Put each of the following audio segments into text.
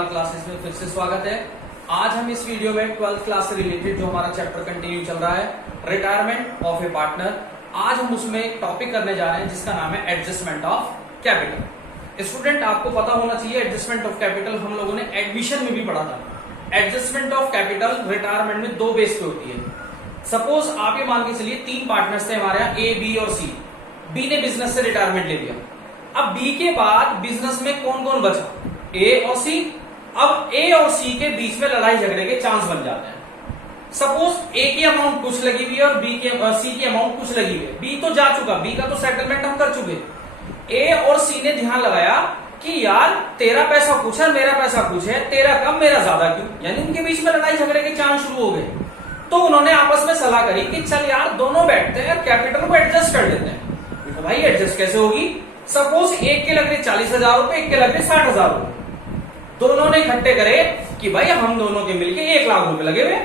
Agarwal classes में फिर से स्वागत है। आज हम इस वीडियो में 12th क्लास से रिलेटेड जो हमारा चैप्टर कंटिन्यू चल रहा है रिटायरमेंट ऑफ ए पार्टनर, आज हम उसमें एक टॉपिक करने जा रहे हैं जिसका नाम है एडजस्टमेंट ऑफ कैपिटल। स्टूडेंट आपको पता होना चाहिए एडजस्टमेंट ऑफ कैपिटल हम लोगों ने एडमिशन में भी पढ़ा था। एडजस्टमेंट ऑफ कैपिटल रिटायरमेंट में दो बेस पे होती है। सपोज आप ये मान के चलिए तीन पार्टनर्स थे हमारे यहाँ, ए बी और सी। बी ने बिजनेस से रिटायरमेंट ले लिया। अब बी के बाद बिजनेस में कौन कौन बचा? ए और सी। अब ए और सी के बीच में लड़ाई झगड़े के चांस बन जाते हैं। सपोज ए की अमाउंट कुछ लगी हुई है और सी की अमाउंट कुछ लगी हुई है। बी तो जा चुका, बी का तो सेटलमेंट हम कर चुके। ए और सी ने ध्यान लगाया कि यार तेरा पैसा कुछ है, मेरा पैसा कुछ है, तेरा कम मेरा ज्यादा क्यों, यानी उनके बीच में लड़ाई झगड़े के चांस शुरू हो गए। तो उन्होंने आपस में सलाह करी कि चल यार दोनों बैठते हैं, कैपिटल को एडजस्ट कर लेते हैं। तो भाई एडजस्ट कैसे होगी? सपोज एक के लग रहे 40,000 रुपए, एक के लग रहे 60,000 रुपए। दोनों ने इकट्ठे करे कि भाई हम दोनों के मिलके 1 लाख रुपए लगे हुए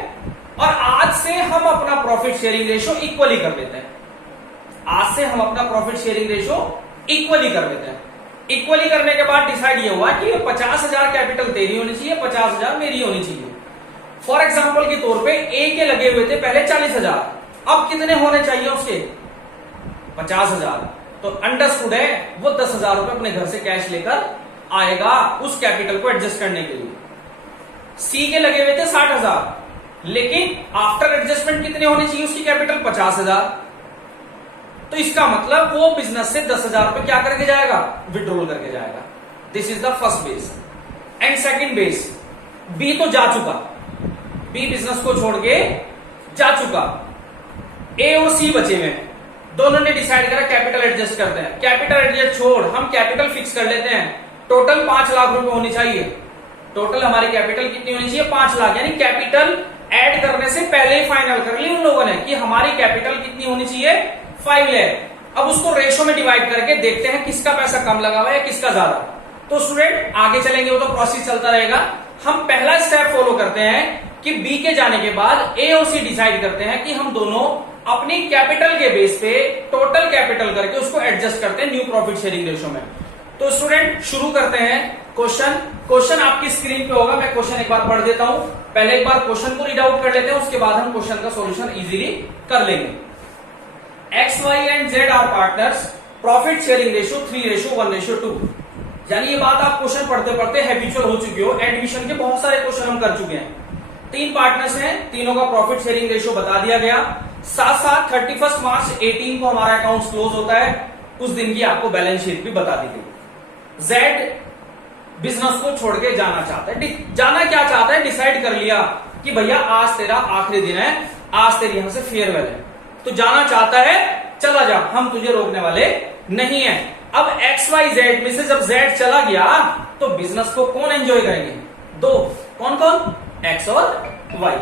और आज से हम अपना प्रॉफिट शेयरिंग रेशो इक्वली कर लेते हैं। आज से हम अपना प्रॉफिट शेयरिंग रेशो इक्वली कर लेते हैं। इक्वली करने के बाद डिसाइड ये हुआ कि 50,000 कैपिटल तेरी होनी चाहिए, 50,000 मेरी होनी चाहिए। फॉर एग्जाम्पल के तौर पे ए के लगे हुए थे पहले 40,000, अब कितने होने चाहिए उसके? 50,000। तो अंडरस्टूड है वो 10,000 रुपए अपने घर से कैश लेकर आएगा उस कैपिटल को एडजस्ट करने के लिए। सी के लगे हुए थे 60,000, लेकिन आफ्टर एडजस्टमेंट कितने होने चाहिए उसकी कैपिटल? 50,000। तो इसका मतलब वो बिजनेस से 10,000 रुपए क्या करके जाएगा? विड्रॉल करके जाएगा। This is the first base. And second base, b तो जा चुका, बी बिजनेस को छोड़ के जा चुका। ए और सी बचे हुए, दोनों ने डिसाइड करा कैपिटल एडजस्ट करते हैं। कैपिटल एडजस्ट छोड़, हम कैपिटल फिक्स कर लेते हैं। टोटल 5 लाख रुपए होनी चाहिए। टोटल हमारी कैपिटल कितनी होनी चाहिए? 5 लाख। यानी कैपिटल ऐड करने से पहले ही फाइनल कर ली उन लोगों ने कि हमारी कैपिटल कितनी होनी चाहिए? 5 लाख। अब उसको रेशो में डिवाइड करके देखते हैं किसका पैसा कम लगा हुआ है, किसका ज्यादा। तो स्टूडेंट आगे चलेंगे, वो तो प्रोसेस चलता रहेगा। हम पहला स्टेप फॉलो करते हैं कि बी के जाने के बाद ए और सी डिसाइड करते हैं कि हम दोनों अपनी कैपिटल के बेस पे टोटल कैपिटल करके उसको एडजस्ट करते हैं न्यू प्रॉफिट शेयरिंग रेशो में। तो स्टूडेंट शुरू करते हैं। क्वेश्चन आपकी स्क्रीन पे होगा। मैं क्वेश्चन एक बार पढ़ देता हूं। पहले एक बार क्वेश्चन को रीड आउट कर लेते हैं, उसके बाद हम क्वेश्चन का सॉल्यूशन इजीली कर लेंगे। X y and z are partners, profit sharing ratio 3:1:2। यानी ये बात आप क्वेश्चन पढ़ते पढ़ते हैबिचुअल हो चुके हो। एडमिशन के बहुत सारे क्वेश्चन हम कर चुके हैं। 3 पार्टनर्स हैं, तीनों का प्रॉफिट शेयरिंग रेशो बता दिया गया। साथ साथ 31 मार्च 18 को हमारा अकाउंट क्लोज होता है, उस दिन की आपको बैलेंस शीट भी बता दी गई। जेड बिजनेस को छोड़ के जाना चाहता है। जाना क्या चाहता है? डिसाइड कर लिया कि भैया आज तेरा आखिरी दिन है, आज तेरी यहां से फेयरवेल है, तो जाना चाहता है, चला जा, हम तुझे रोकने वाले नहीं है। अब एक्स वाई जेड में से जब जेड चला गया तो बिजनेस को कौन एंजॉय करेंगे? दो। कौन कौन? एक्स और वाई।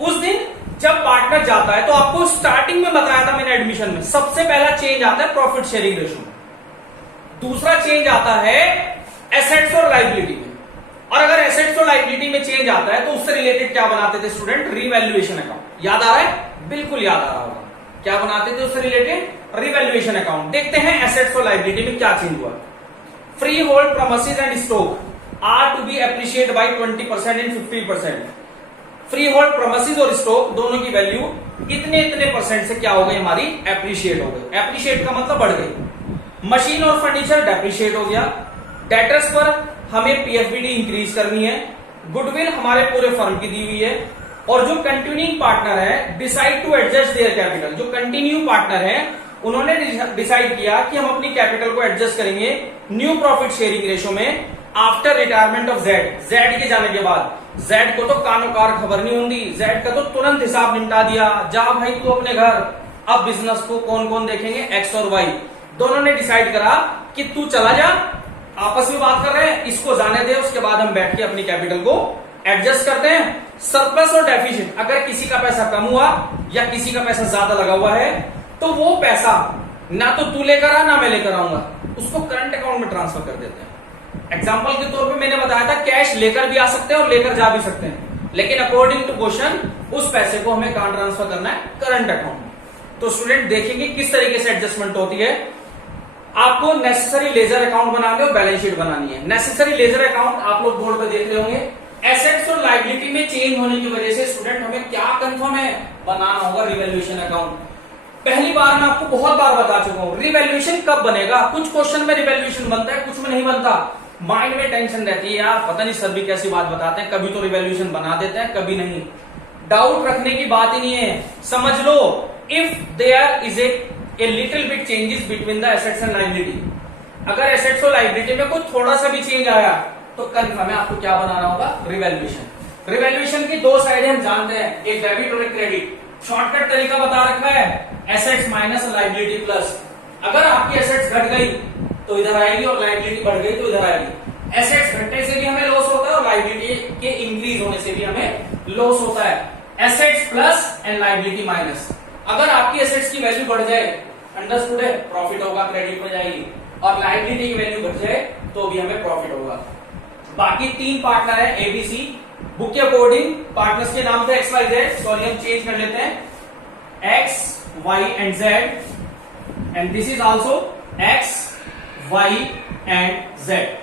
उस दिन जब पार्टनर जाता है तो आपको स्टार्टिंग में बताया था मैंने एडमिशन में, सबसे पहला चेंज आता है प्रॉफिट शेयरिंग रेशो में। दूसरा चेंज आता है एसेट्स और लायबिलिटी में। और अगर एसेट्स और लायबिलिटी में चेंज आता है तो उससे रिलेटेड क्या बनाते थे स्टूडेंट? Revaluation account. याद आ रहा है? बिल्कुल याद आ रहा होगा। क्या बनाते थे उससे रिलेटेड? Revaluation account. देखते हैं एसेट्स और लायबिलिटी में क्या चेंज हुआ। Freehold premises and stock are to be appreciate by 20% and 50%। Freehold premises और स्टॉक दोनों की वैल्यू इतने परसेंट से क्या हो गई? हमारी एप्रिशिएट हो गई। एप्रिशिएट का मतलब बढ़ गई। मशीन और फर्नीचर डेप्रिशिएट हो गया। डेटर्स पर हमें पीएफबीडी इंक्रीज करनी है। गुडविल हमारे पूरे फर्म की दी हुई है। और जो कंटिन्यूइंग पार्टनर है decide to adjust their capital, जो कंटिन्यू पार्टनर है उन्होंने डिसाइड किया कि हम अपनी कैपिटल को एडजस्ट करेंगे न्यू प्रॉफिट शेयरिंग रेशो में after retirement of Z. Z के जाने के बाद जेड को तो कानोकार खबर नहीं होती, जेड का तो तुरंत हिसाब निपटा दिया, जा भाई तू अपने घर। अब बिजनेस को कौन कौन देखेंगे? एक्स और वाई। दोनों ने डिसाइड करा कि तू चला जा, आपस में बात कर रहे हैं, इसको जाने दे, उसके बाद हम बैठ के अपनी कैपिटल को एडजस्ट करते हैं। सरप्लस और डेफिशिएंट, अगर किसी का पैसा कम हुआ या किसी का पैसा ज्यादा लगा हुआ है तो वो पैसा ना तो तू लेकर आ ना मैं लेकर आऊंगा, उसको करंट अकाउंट में ट्रांसफर कर देते हैं। एग्जाम्पल के तौर पे मैंने बताया था कैश लेकर भी आ सकते हैं और लेकर जा भी सकते हैं, लेकिन अकॉर्डिंग टू क्वेश्चन उस पैसे को हमें कहां ट्रांसफर करना है? करंट अकाउंट में। तो स्टूडेंट देखेंगे किस तरीके से एडजस्टमेंट होती है। आपको नेसेसरी लेजर अकाउंट बनाने और बैलेंस शीट बनानी है। नेसेसरी लेजर अकाउंट आप लोग बोर्ड पे देख रहे होंगे। एसेट्स और लायबिलिटी में चेंज होने की वजह से स्टूडेंट हमें क्या कंफर्म है, बनाना होगा रिवैल्यूएशन अकाउंट। पहली बार मैं आपको बहुत बार बता चुका हूं रिवैल्यूएशन कब बनेगा। कुछ क्वेश्चन में रिवैल्यूएशन बनता है, कुछ में नहीं बनता। माइंड में टेंशन रहती है, यार पता नहीं सर भी कैसी बात बताते हैं, कभी तो रिवैल्यूएशन बना देते हैं, कभी नहीं। डाउट रखने की बात ही नहीं है। समझ लो, if there is a little bit changes between the assets and liability, अगर एसेट्स और लायबिलिटी में कोई थोड़ा सा भी चेंज आया तो कंफर्म है आपको क्या बनाना होगा, रिवैल्यूएशन। रिवैल्यूएशन की दो साइडें हम जानते हैं, एक डेबिट और एक क्रेडिट। शॉर्टकट तरीका बता रखा है, एसेट्स माइनस लायबिलिटी प्लस। अगर आपकी एसेट्स घट गई तो इधर आएगी और लायबिलिटी बढ़ गई तो इधर आएगी। एसेट्स घटने से भी हमें लॉस होता है और लायबिलिटी के इंक्रीज होने से भी हमें लॉस होता है। Assets plus and liability minus. अगर आपकी एसेट्स की वैल्यू बढ़ जाए, अंडरस्टूड है, प्रॉफिट होगा, क्रेडिट में जाएगी, और लायबिलिटी की वैल्यू घट जाए तो भी हमें प्रॉफिट होगा। बाकी तीन पार्टनर है एबीसी, बुक के अकॉर्डिंग पार्टनर्स के नाम थे एक्स वाई जेड, सॉरी हम चेंज कर लेते हैं, x y and z, and this is also x y and z.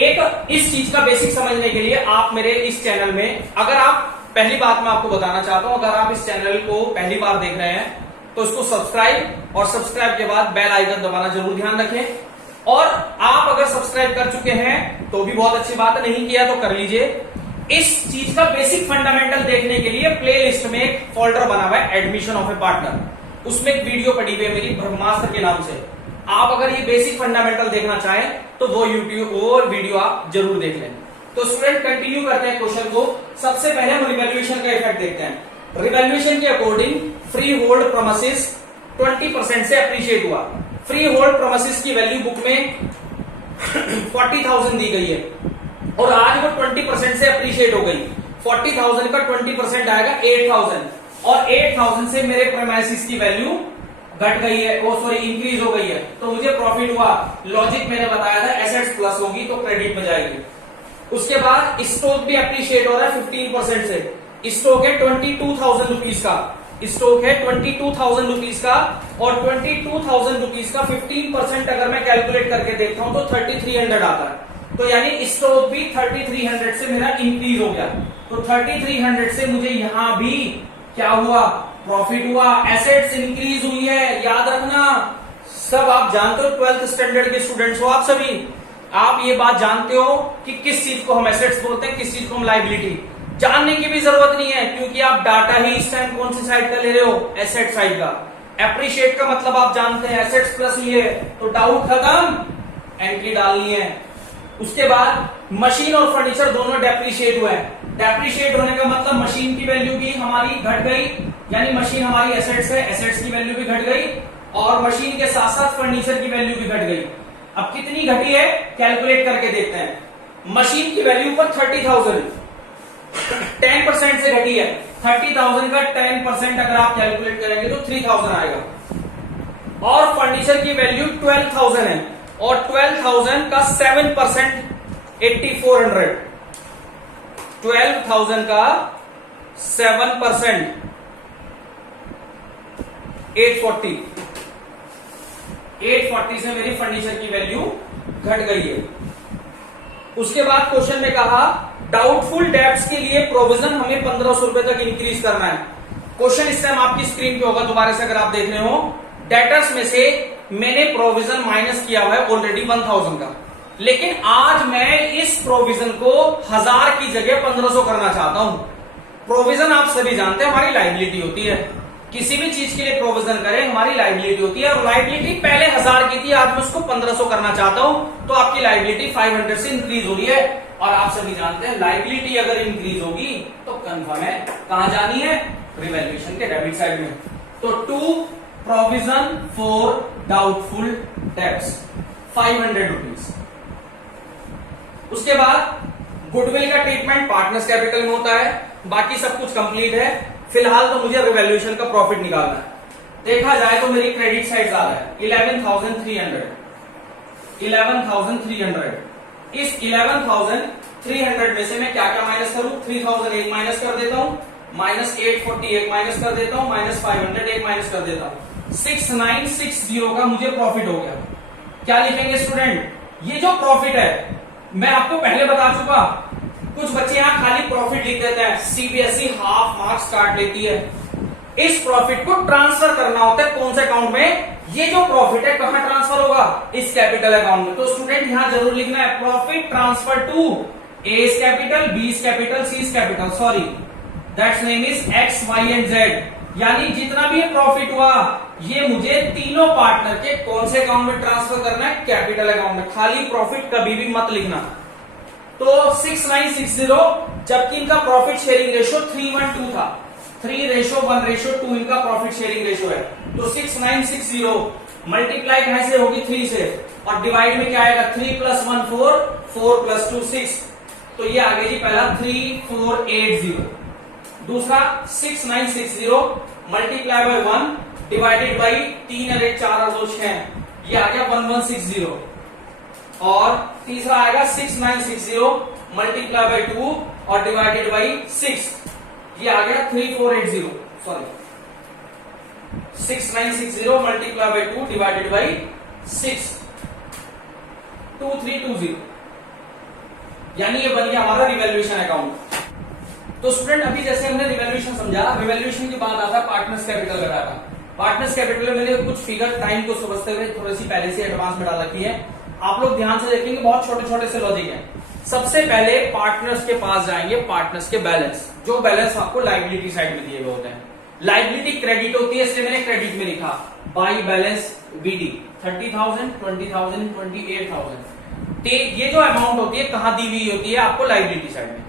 एक इस चीज का बेसिक समझने के लिए आप मेरे इस चैनल में, अगर आप पहली बात मैं आपको बताना चाहता हूं, अगर आप इस चैनल को पहली बार देख रहे हैं तो इसको सब्सक्राइब, और सब्सक्राइब के बाद बेल आइकन दबाना जरूर ध्यान रखें। और आप अगर सब्सक्राइब कर चुके हैं तो भी बहुत अच्छी बात है, नहीं किया तो कर लीजिए। इस चीज का बेसिक फंडामेंटल देखने के लिए प्लेलिस्ट में एक फोल्डर बना हुआ है एडमिशन ऑफ ए पार्टनर, उसमें एक वीडियो पड़ी हुई है मेरी ब्रह्मास्त्र के नाम से। आप अगर ये बेसिक फंडामेंटल देखना चाहें तो वो वीडियो आप जरूर देख लें। तो स्टूडेंट कंटिन्यू करते हैं क्वेश्चन को। सबसे पहले हम रिवैल्यूएशन का इफेक्ट देखते हैं। रिवैल्यूएशन के अकॉर्डिंग फ्री होल्ड प्रोमिसेस 20% से अप्रिशिएट हुआ। फ्री होल्ड प्रोमिसेस की वैल्यू बुक में 40,000 दी गई है और आज वो 20% से अप्रिशिएट हो गई। 40,000 का 20% आएगा 8,000, और 8,000 से मेरे प्रेमाइसिस की वैल्यू घट गई है, वो सॉरी इंक्रीज हो गई है, तो मुझे प्रॉफिट हुआ। लॉजिक मैंने बताया था, एसेट्स प्लस होगी तो क्रेडिट में जाएगी। उसके बाद स्टॉक भी अप्रिशिएट हो रहा है 15% से। स्टॉक है 22,000 रुपीज का, स्टॉक है 22,000 रुपीज का, और 22,000 रुपीज का 15% अगर मैं कैलकुलेट करके देखता हूं तो 3,300 आता है। तो यानी स्टॉक भी 3,300 से मेरा इंक्रीज हो गया। तो 3,300 से मुझे यहां भी क्या हुआ, प्रॉफिट हुआ। एसेट्स इंक्रीज हुई है, याद रखना। सब आप जानते हो, 12th स्टैंडर्ड के स्टूडेंट्स हो आप सभी, आप ये बात जानते हो कि किस चीज को हम एसेट्स बोलते हैं, किस चीज को हम लायबिलिटी। जानने की भी जरूरत नहीं है, क्योंकि आप डाटा ही इस टाइम कौन सी साइड का ले रहे हो, एसेट साइड का। एप्रिशिएट का मतलब आप जानते हैं, एसेट्स प्लस लिए, तो डाउट खत्म, एंट्री डालनी है। उसके बाद मशीन और फर्नीचर दोनों डेप्रिशिएट हुए हैं। डेप्रिशिएट होने का मतलब मशीन की वैल्यू भी हमारी घट गई, यानी मशीन हमारी एसेट्स है, एसेट्स की वैल्यू भी घट गई, और मशीन के साथ साथ फर्नीचर की वैल्यू भी घट गई। अब कितनी घटी है कैलकुलेट करके देखते हैं। मशीन की वैल्यू पर 30,000, 10% से घटी है। 30,000 का 10% अगर आप कैलकुलेट करेंगे तो 3,000 आएगा। और फर्नीचर की वैल्यू 12,000 है, और 12,000 का 7% 8,400। 12,000 का 7% 840। 840 से मेरी फर्नीचर की वैल्यू घट गई है। उसके बाद क्वेश्चन में कहा डाउटफुल डेब्ट्स के लिए प्रोविजन हमें 1,500 रुपए तक इंक्रीज करना है। क्वेश्चन इस टाइम आपकी स्क्रीन पे होगा, दोबारा से अगर आप देख रहे हो। डेटर्स में से मैंने प्रोविजन माइनस किया हुआ है ऑलरेडी 1,000 का, लेकिन आज मैं इस प्रोविजन को 1,000 की जगह 1,500 करना चाहता हूं। प्रोविजन आप सभी जानते हैं हमारी लायबिलिटी होती है, किसी भी चीज के लिए प्रोविजन करें हमारी लायबिलिटी होती है, और लायबिलिटी पहले 1,000 की थी, आज मैं उसको 1,500 करना चाहता हूं, तो आपकी लायबिलिटी 500 से इंक्रीज हो रही है। और आप सभी जानते हैं लायबिलिटी अगर इंक्रीज होगी तो कंफर्म है कहां जानी है, रिवैल्यूएशन के डेबिट साइड में। तो to provision for doubtful debts 500 rupees. उसके बाद गुडविल का ट्रीटमेंट पार्टनर्स कैपिटल में होता है, बाकी सब कुछ कंप्लीट है। फिलहाल तो मुझे रिवैल्यूएशन का प्रॉफिट निकालना है। देखा जाए तो मेरी क्रेडिट साइड ज्यादा है 11,300। 11,300 इस 11,300 में से मैं क्या क्या माइनस करूं, 3,000 एक माइनस कर देता हूं, -840 एक माइनस कर देता हूं, -500 एक माइनस कर देता हूं। 6960 का मुझे प्रॉफिट हो गया। क्या लिखेंगे स्टूडेंट? ये जो प्रॉफिट है मैं आपको पहले बता चुका, कुछ बच्चे यहां खाली प्रॉफिट लिख देते हैं, सीबीएसई हाफ मार्क्स काट लेती है। इस प्रॉफिट को ट्रांसफर करना होता है कौन से अकाउंट में? ये जो प्रॉफिट है कहां ट्रांसफर होगा? इस कैपिटल अकाउंट में। तो स्टूडेंट यहां जरूर लिखना है profit transfer to A is capital, B is capital, C is capital, sorry that's name is x y and z. यानी जितना भी प्रॉफिट हुआ ये मुझे तीनों पार्टनर के कौन से अकाउंट में ट्रांसफर करना है? कैपिटल अकाउंट में। खाली प्रॉफिट कभी भी मत लिखना। तो 6960, जबकि इनका प्रॉफिट शेयरिंग रेशियो 3:1 था, 3:1:2 इनका प्रॉफिट शेयरिंग रेशियो है। तो 6960 मल्टीप्लाई कहां से होगी? 3 से, और डिवाइड में क्या आएगा? 3 + 1 4, 4 + 2 6। तो ये आ गया जी पहला 3480। दूसरा 6960 मल्टीप्लाई बाय 1 डिवाइडेड बाई 3 और 1 4 और 2 6, ये आ गया 1160। और तीसरा आएगा 6960 मल्टीप्लाई बाय 2 और डिवाइडेड बाई 6, ये आ गया 3480, sorry 6960 multiply by 2 divided by 6, 2320। यानी ये बन गया हमारा रिवैल्यूएशन अकाउंट। तो स्टूडेंट अभी जैसे हमने रिवैल्यूएशन समझा, रिवैल्यूएशन के बाद आता है पार्टनर्स कैपिटल वगैरह। पार्टनर्स कैपिटल में मैंने कुछ फिगर टाइम को समझते हुए थोड़ी सी पहले से एडवांस में डाल रखी है, आप लोग ध्यान से देखेंगे, बहुत छोटे छोटे से लॉजिक है। सबसे पहले पार्टनर्स के पास जाएंगे, पार्टनर्स के बैलेंस, जो बैलेंस आपको लायबिलिटी साइड में दिए हुए होते हैं। लायबिलिटी क्रेडिट होती है, इसलिए मैंने क्रेडिट में लिखा बाई बैलेंस बीडी 30,000, 20,000, 28,000। ये जो अमाउंट होती है कहां दी हुई होती है? आपको लायबिलिटी साइड में।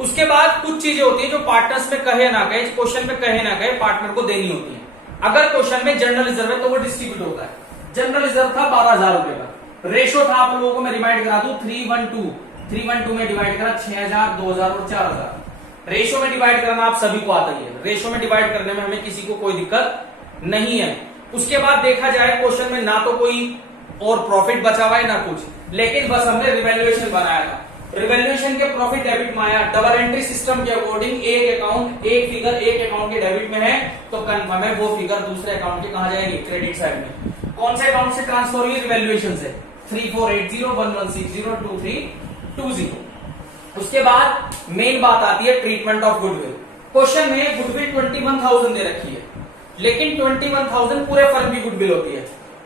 उसके बाद कुछ चीजें होती है जो पार्टनर्स में कहे ना कहे, क्वेश्चन में कहे ना कहे, पार्टनर को देनी होती है। अगर क्वेश्चन में जनरल रिजर्व है तो वो डिस्ट्रीब्यूट होता है। जनरल रिजर्व था 12,000 रुपए का, रेशो था आप लोगों को मैं रिमाइंड करा दूं 3:1:2 में डिवाइड करा 6,000, 2,000 और 4,000। रेशो में डिवाइड करना आप सभी को आता ही है, रेशो में डिवाइड करने में हमें किसी को कोई दिक्कत नहीं है। उसके बाद देखा जाए क्वेश्चन में ना तो कोई और प्रॉफिट बचा हुआ है ना कुछ, लेकिन बस हमने रिवैल्यूएशन बनाया था। रिवैल्यूएशन के प्रॉफिट डेबिट में आया, डबल एंट्री सिस्टम के अकॉर्डिंग एक अकाउंट, एक फिगर एक अकाउंट के डेबिट में है तो कंफर्म है वो फिगर दूसरे अकाउंट के कहां जाएगी? क्रेडिट साइड में। कौन से अकाउंट से ट्रांसफर हुई? रिवैल्यूएशन से। 3480, 1160, 2320। उसके बाद मेन बात आती है ट्रीटमेंट ऑफ गुडविल। क्वेश्चन में गुडविल 21,000 दे रखी है, लेकिन 21,000 पूरे फर्म की गुडविल होती है।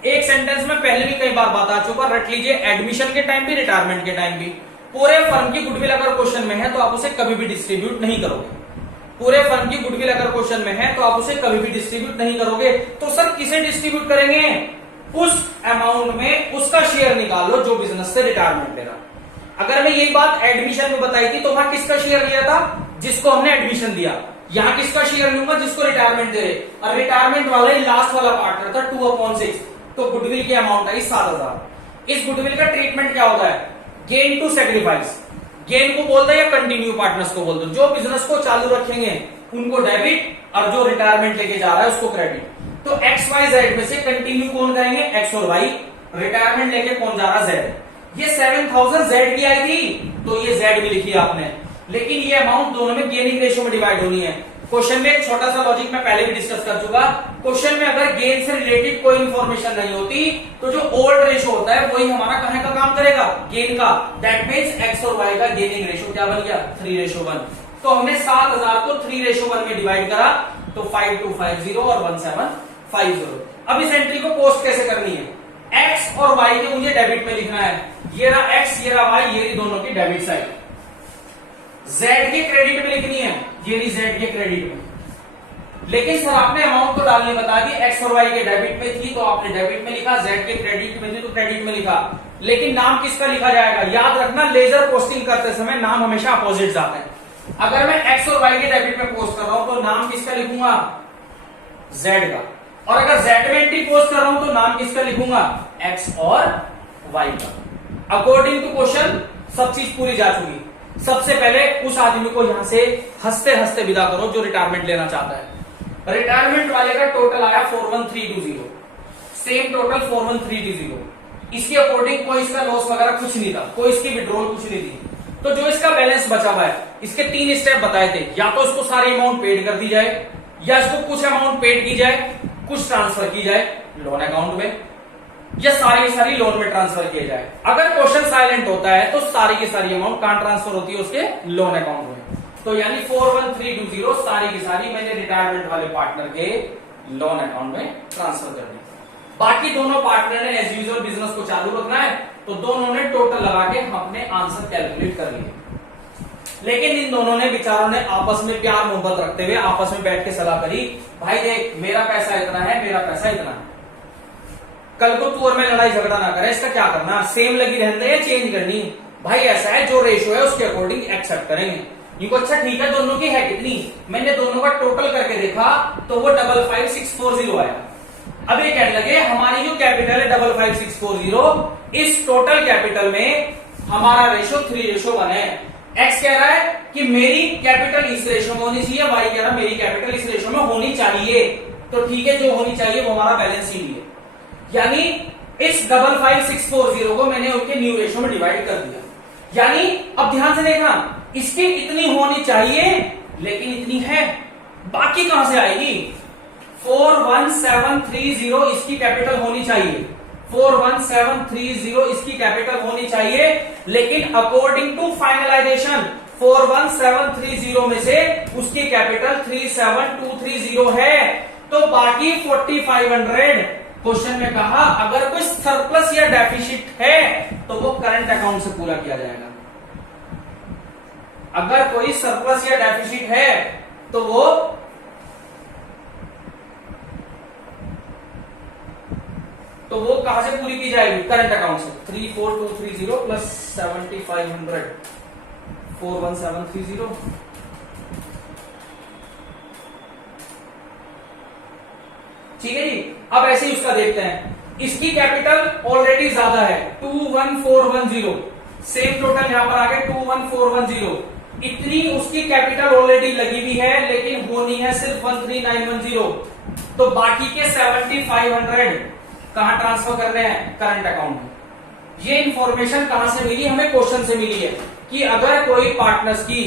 एक सेंटेंस में पहले भी कई बार बात आ चुका, रट लीजिए, एडमिशन के टाइम भी, रिटायरमेंट के टाइम भी। पूरे फर्म की गुडविल अगर क्वेश्चन में है तो आप उसे कभी भी डिस्ट्रीब्यूट नहीं करोगे। पूरे फर्म की गुडविल अगर क्वेश्चन में है तो आप उसे कभी भी डिस्ट्रीब्यूट नहीं करोगे। तो सर किसे डिस्ट्रीब्यूट करेंगे? उस अमाउंट में उसका शेयर निकाल लो जो बिजनेस से रिटायरमेंट ले रहा। अगर मैं यही बात एडमिशन में बताई थी तो वहां किसका शेयर लिया था? जिसको हमने एडमिशन दिया। यहां किसका शेयर लूंगा? जिसको रिटायरमेंट दे रहे, और रिटायरमेंट वाला ही लास्ट वाला पार्टनर था 2/6, तो गुडविल की अमाउंट आई 7,000। इस गुडविल का ट्रीटमेंट क्या होता है? Gain to sacrifice. गेन को बोलते हैं या कंटिन्यू पार्टनर्स को बोलते हैं? जो बिजनेस को चालू रखेंगे उनको डेबिट, और जो रिटायरमेंट लेके जा रहा है उसको क्रेडिट। तो एक्स वाई जेड में से कंटिन्यू कौन करेंगे? एक्स और वाई। रिटायरमेंट लेके कौन जा रहा है? जेड। ये 7,000 जेड की आई थी तो ये जेड भी लिखी आपने, लेकिन ये अमाउंट दोनों में गेनिंग रेशियो में डिवाइड होनी है। क्वेश्चन में एक छोटा सा लॉजिक मैं पहले भी डिस्कस कर चुका, क्वेश्चन में अगर गेन से रिलेटेड कोई इंफॉर्मेशन नहीं होती तो जो ओल्ड रेशियो होता है वही हमारा कहां का काम करेगा? गेन का। दैट मींस एक्स और वाई का गेनिंग रेशियो क्या बन गया? 3:1। तो हमने 7,000 को 3:1 में डिवाइड करा तो 5250 और 1750। अब इस एंट्री को पोस्ट कैसे करनी है? एक्स और वाई के मुझे डेबिट में लिखना है। ये रहा एक्स, ये रहा वाई, ये दोनों की डेबिट साइड। जेड के क्रेडिट में लिखनी है, ये रही जेड के क्रेडिट में। लेकिन सर आपने अमाउंट तो डालनी बता दी, एक्स और वाई के डेबिट में थी तो आपने डेबिट में लिखा, जेड के क्रेडिट में थी तो क्रेडिट में लिखा। लेकिन नाम किसका लिखा जाएगा? याद रखना, लेजर पोस्टिंग करते समय नाम हमेशा अपोजिट आते हैं। अगर मैं एक्स और वाई के डेबिट में पोस्ट कर रहा हूं तो नाम किसका लिखूंगा? जेड का। और अगर जेड में एंट्री पोस्ट कर रहा हूं तो नाम किसका लिखूंगा? एक्स और वाई का। अकॉर्डिंग टू क्वेश्चन सब चीज पूरी जा चुकी। सबसे पहले उस आदमी को यहां से हंसते हंसते विदा करो जो रिटायरमेंट लेना चाहता है। रिटायरमेंट वाले का टोटल आया 41,320, सेम टोटल 41,320। इसके अकॉर्डिंग कोई इसका लॉस वगैरह कुछ नहीं था, कोई इसकी विड्रॉल कुछ नहीं थी। तो जो इसका बैलेंस बचा हुआ है, इसके 3 स्टेप बताए थे, या तो इसको सारी अमाउंट पेड कर दी जाए, या इसको कुछ अमाउंट पेड की जाए, कुछ ट्रांसफर की जाए लोन अकाउंट में, या सारी की सारी लोन में ट्रांसफर किया जाए। अगर क्वेश्चन साइलेंट होता है तो सारी की सारी अमाउंट कहां ट्रांसफर होती है, उसके लोन अकाउंट में। तो यानी 41320 सारी की सारी मैंने रिटायरमेंट वाले पार्टनर के लोन अकाउंट में ट्रांसफर कर दी। बाकी दोनों पार्टनर ने एज यूजुअल बिजनेस को चालू रखना है, तो दोनों ने टोटल लगा के अपने आंसर कैलकुलेट कर लिए। लेकिन इन दोनों ने बेचारों ने आपस में प्यार मोहब्बत रखते हुए आपस में बैठ के सलाह करी, भाई देख मेरा पैसा इतना है, मेरा पैसा इतना है, कल को तू और मैं लड़ाई झगड़ा ना करें, इसका क्या करना, सेम लगी रहने या चेंज करनी। भाई ऐसा है जो रेशो है उसके अकॉर्डिंग एक्सेप्ट करेंगे। इनको अच्छा ठीक है, दोनों की है कितनी, मैंने दोनों का टोटल करके देखा तो वो 55640 आया। अब ये कहने लगे हमारी जो कैपिटल है 55640, इस टोटल कैपिटल में हमारा रेशो 3:1 है। एक्स कह रहा है कि मेरी कैपिटल इस रेशो में होनी चाहिए, वाई कह रहा है मेरी कैपिटल इस रेशो में होनी चाहिए। तो ठीक है, जो होनी चाहिए वो हमारा बैलेंस शीट है, यानी इस 55640 को मैंने उनके न्यू रेशो में डिवाइड कर दिया। यानी अब ध्यान से देखना, इसकी इतनी होनी चाहिए लेकिन इतनी है, बाकी कहां से आएगी। 41730 इसकी कैपिटल होनी चाहिए, 41730 इसकी कैपिटल होनी चाहिए, लेकिन अकॉर्डिंग टू फाइनलाइजेशन 41730 में से उसकी कैपिटल 37230 है, तो बाकी 4500 क्वेश्चन में कहा अगर कोई सरप्लस या डेफिसिट है तो वो करंट अकाउंट से पूरा किया जाएगा। अगर कोई सरप्लस या डेफिसिट है तो वो कहां से पूरी की जाएगी, करंट अकाउंट से। 34230 प्लस 7500 41730। ठीक है जी। अब ऐसे ही उसका देखते हैं, इसकी कैपिटल ऑलरेडी ज्यादा है 21410, सेम टोटल यहां पर आ गया 21410, इतनी उसकी कैपिटल ऑलरेडी लगी हुई है लेकिन होनी है सिर्फ 13910, तो बाकी के 7500 कहां ट्रांसफर करने हैं, करंट अकाउंट में। ये इंफॉर्मेशन कहां से मिली, हमें क्वेश्चन से मिली है कि अगर कोई पार्टनर्स की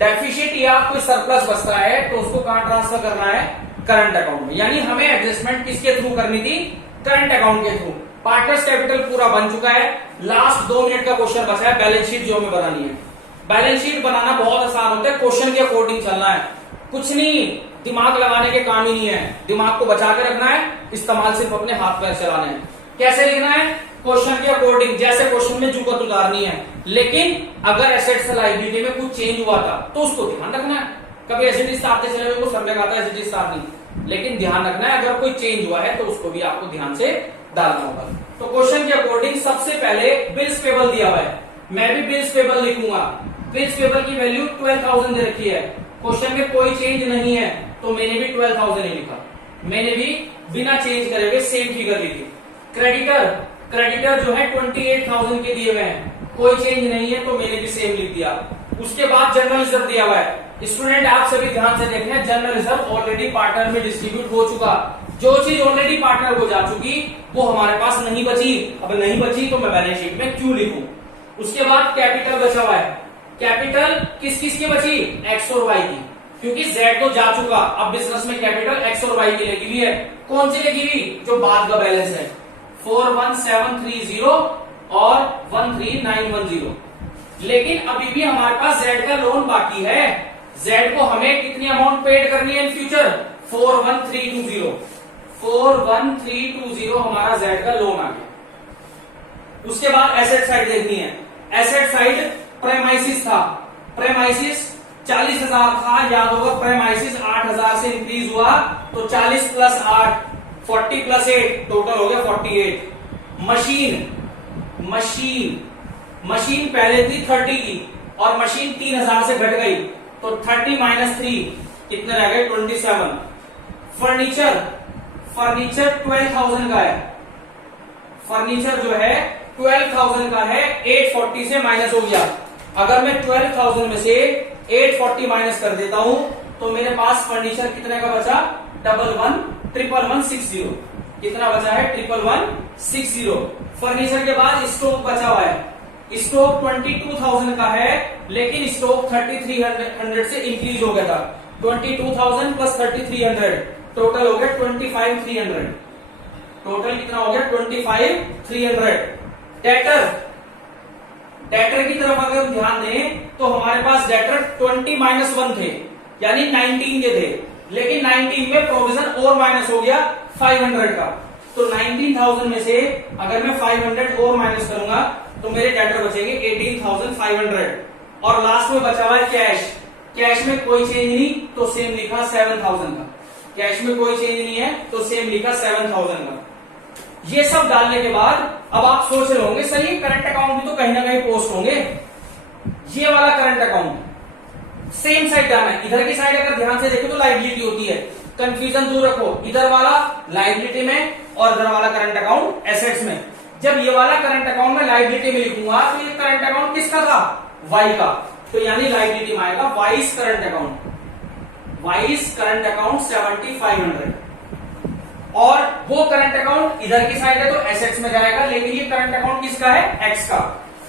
डेफिशिट या कोई सरप्लस बचता है तो उसको कहां ट्रांसफर करना है, करंट अकाउंट में। यानी हमें एडजस्टमेंट किसके थ्रू करनी थी, करंट अकाउंट के थ्रू। पार्टनर्स कैपिटल पूरा बन चुका है, लास्ट 2 मिनट का क्वेश्चन बचा है, बैलेंस शीट जो हमें बनानी है। बैलेंस शीट बनाना बहुत आसान होता है, क्वेश्चन के अकॉर्डिंग चलना है, कुछ नहीं दिमाग लगाने के काम ही नहीं है, दिमाग को बचा के रखना है, इस्तेमाल सिर्फ अपने हाथ पैर चलाने हैं। कैसे लिखना है, क्वेश्चन के अकॉर्डिंग, जैसे क्वेश्चन में जुगत उतारनी है, लेकिन अगर एसेट्स लायबिलिटी में कुछ चेंज हुआ था तो उसको ध्यान रखना है। कभी एसिडी सारते चले हुए सर ने कहा था एसिडी सार नहीं, लेकिन ध्यान रखना है अगर कोई चेंज हुआ है तो उसको भी आपको ध्यान से डालना होगा। तो क्वेश्चन के अकॉर्डिंग सबसे पहले बिल्स पेबल दिया हुआ है, मैं भी बिल्स पेबल लिखूंगा। बिल्स पेबल की वैल्यू 12000 दे रखी है, क्वेश्चन में कोई चेंज नहीं है तो मैंने भी 12000 ही लिखा, मैंने भी बिना चेंज करे हुए सेम फिगर लिखी। क्रेडिटर जो है 28000 के दिए हुए हैं, कोई चेंज नहीं है तो मैंने भी सेम लिख दिया। उसके बाद जनरल रिजर्व दिया हुआ है, स्टूडेंट आप सभी ध्यान से देख रहे हैं, जनरल रिजर्व ऑलरेडी पार्टनर में डिस्ट्रीब्यूट हो चुका, जो चीज ऑलरेडी पार्टनर को जा चुकी वो हमारे पास नहीं बची। अब नहीं बची तो मैं बैलेंस शीट में क्यों लिखूं। उसके बाद कैपिटल बचा हुआ है, कैपिटल किस किस की बची, एक्स और वाई की, क्योंकि जेड तो जा चुका, अब बिजनेस में कैपिटल एक्स और वाई की लगी हुई है। कौन सी लगी हुई, जो बाद का बैलेंस है 41730 और 13910। लेकिन अभी भी हमारे पास जेड का लोन बाकी है, जेड को हमें कितनी अमाउंट पेड करनी है इन फ्यूचर, 41320 हमारा जेड का लोन आ गया। उसके बाद एसेट साइड देखनी है, एसेट साइड प्रेमाइसिस था, प्रेमाइसिस 40000 था, याद होगा प्रेमाइसिस 8000 से इंक्रीज हुआ तो 40 प्लस 8 40 प्लस 8 टोटल हो गया 48। मशीन पहले थी 30 की और मशीन 3000 से घट गई तो 30 माइनस 3 कितने रह गए 27। फर्नीचर 12000 का है, फर्नीचर जो है 12000 का है, 840 से माइनस हो गया। अगर मैं 12000 में से 840 माइनस कर देता हूं तो मेरे पास फर्नीचर कितने का बचा, 1160। कितना बचा है 1160। फर्नीचर के बाद स्टोव बचा हुआ है, स्टोव 22000 का है लेकिन स्टोव 3300 से इंक्रीज हो गया था, 22000 प्लस 3300 टोटल हो गया 25,300। टोटल कितना हो गया 25,300। डेटर की तरफ अगर हम ध्यान दें तो हमारे पास डेटर 20-1 थे, यानी 19 के थे, लेकिन 19 में प्रोविजन और माइनस हो गया 500 का। तो 19,000 में से अगर मैं 500 और माइनस करूंगा तो मेरे डेटर बचेंगे 18,500। और लास्ट में बचा हुआ है कैश। कैश में कोई चेंज नहीं तो सेम लिखा 7,000 का। कैश में कोई चेंज नहीं है तो सेम लिखा 7,000 का। ये सब डालने के बाद अब आप सोच रहे होंगे सर ये करंट अकाउंट भी तो कहीं ना कहीं पोस्ट होंगे। ये वाला करंट अकाउंट सेम साइड जाना है। इधर की साइड अगर ध्यान से देखो तो लायबिलिटी होती है, कंफ्यूजन दूर रखो। इधर वाला लायबिलिटी में और इधर वाला करंट अकाउंट एसेट्स में। जब ये वाला करंट अकाउंट में लायबिलिटी में लिखूंगा तो ये करंट अकाउंट किसका था? वाई का। तो यानी लायबिलिटी में आएगा vice current account. Vice current account 7,500। और वो करंट अकाउंट इधर की साइड है तो एसेट्स में जाएगा, लेकिन ये करंट अकाउंट किसका है? एक्स का।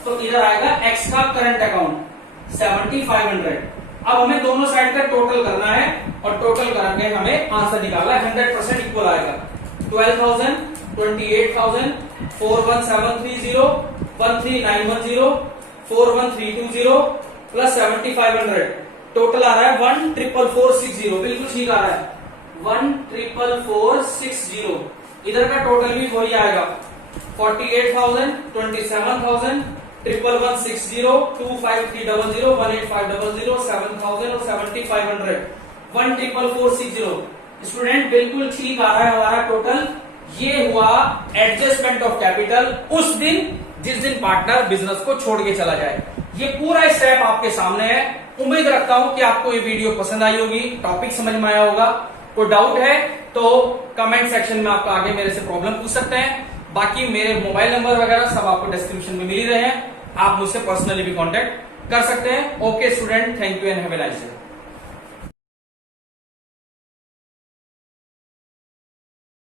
तो इधर आएगा एक्स का करंट अकाउंट 7,500। अब हमें दोनों साइड का टोटल करना है और टोटल करके हमें आंसर निकालना है। 100% इक्वल आएगा। 12,000, 28,000, 41,730, 13,910, 41,320 प्लस 7,500। टोटल आ रहा है 1,446,000। बिल्कुल ठीक आ रहा है 1,446,000। इधर का टोटल भी वही आएगा 48,000, 27,000, 1,160, 25300, 18500, 7,000 और 7,500। 1,446,000। स्टूडेंट बिल्कुल ठीक आ रहा है हमारा टोटल। ये हुआ एडजस्टमेंट ऑफ कैपिटल उस दिन जिस दिन पार्टनर बिजनेस को छोड़ के चला जाए। ये पूरा स्टेप आपके सामने है। उम्मीद रखता हूं कि आपको ये वीडियो पसंद आई होगी, टॉपिक समझ में आया होगा। कोई डाउट है तो कमेंट सेक्शन में आप आगे मेरे से प्रॉब्लम पूछ सकते हैं। बाकी मेरे मोबाइल नंबर वगैरह सब आपको डिस्क्रिप्शन में मिल ही रहे हैं, आप मुझसे पर्सनली भी कांटेक्ट कर सकते हैं। Okay student, thank you and have a nice day.